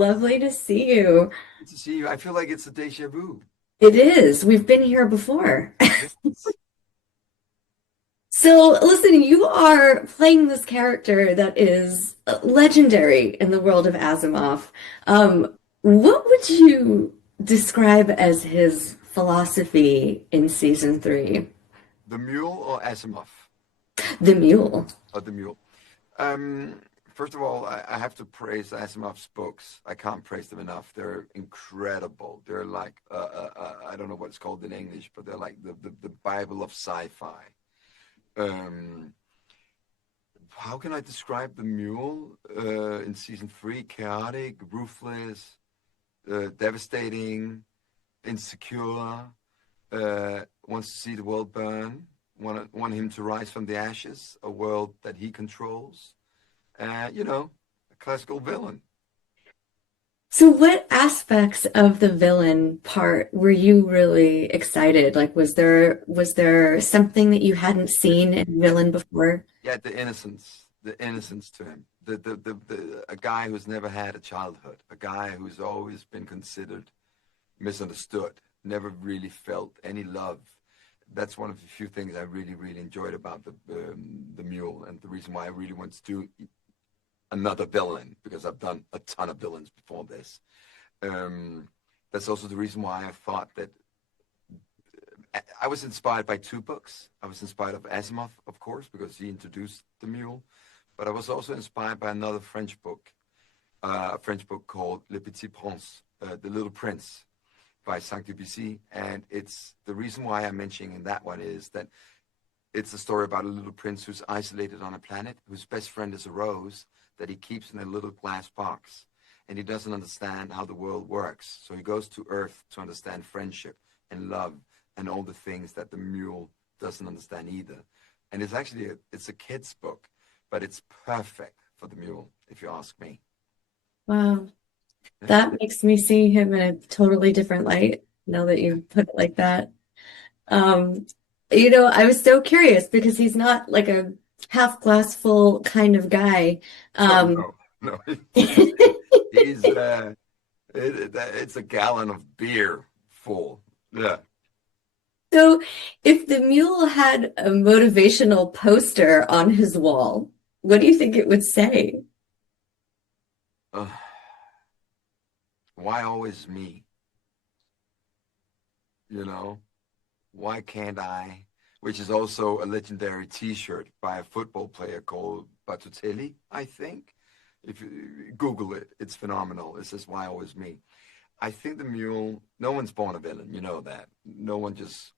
Lovely to see you. Good to see you. I feel like it's a deja vu. It is. We've been here before. Yes. So, listen, you are playing this character that is legendary in the world of Asimov. What would you describe as his philosophy in season three? The Mule or Asimov? The Mule. Or the Mule. Um, First of all, I have to praise Asimov's books. I can't praise them enough. They're incredible. They're like, I don't know what it's called in English, but they're like the Bible of sci-fi. Um, how can I describe the Mule in season three? Chaotic, ruthless, devastating, insecure, wants to see the world burn, want him to rise from the ashes, a world that he controls. A classical villain. So, what aspects of the villain part were you really excited? Like, was there something that you hadn't seen in villain before? Yeah, the innocence to him. A guy who's never had a childhood, a guy who's always been considered misunderstood, never really felt any love. That's one of the few things I really, really enjoyed about the Mule, and the reason why I really want to do another villain because I've done a ton of villains before this. Um, that's also the reason why I thought that I was inspired by two books. I was inspired of Asimov, of course, because he introduced the Mule, but I was also inspired by another French book, a French book called Le Petit Prince, The Little Prince, by Saint-Exupéry. And it's the reason why I'm mentioning that one is that it's a story about a little prince who's isolated on a planet, whose best friend is a rose that he keeps in a little glass box. And he doesn't understand how the world works. So he goes to Earth to understand friendship and love and all the things that the mule doesn't understand either. And it's a kid's book, but it's perfect for the mule, if you ask me. Wow, Yeah. that makes me see him in a totally different light, now that you put it like that. Um, I was so curious because he's not like a half glass full kind of guy. Oh Um, no, no, he's it's a gallon of beer full. Yeah. so if the mule had a motivational poster on his wall, what do you think it would say? Uh, why always me? You know, why can't I? Which is also a legendary T-shirt by a football player called Balotelli, I think. If you Google it, it's phenomenal. It says, "Why always me?" I think the mule. No one's born a villain. You know that. No one just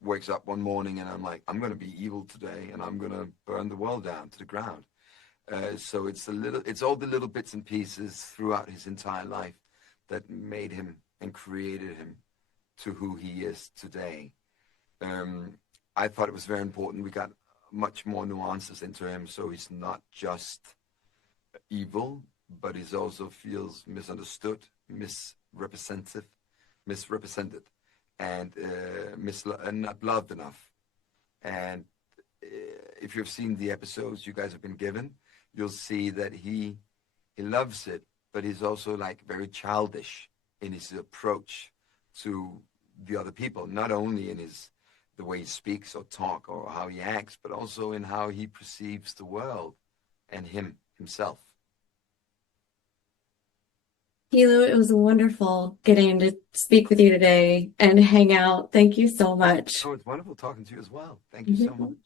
wakes up one morning and I'm like, I'm going to be evil today and I'm going to burn the world down to the ground. So it's all the little bits and pieces throughout his entire life that made him and created him to who he is today. Um, I thought it was very important. We got much more nuances into him, so he's not just evil, but he also feels misunderstood, misrepresented, and and not loved enough. And if you've seen the episodes you guys have been given, you'll see that he loves it, but he's also like very childish in his approach to the other people, not only in his the way he speaks or talk or how he acts, but also in how he perceives the world and himself. Pilou, it was wonderful getting to speak with you today and hang out. Thank you so much. Oh, it's wonderful talking to you as well. Thank you so Mhm. much.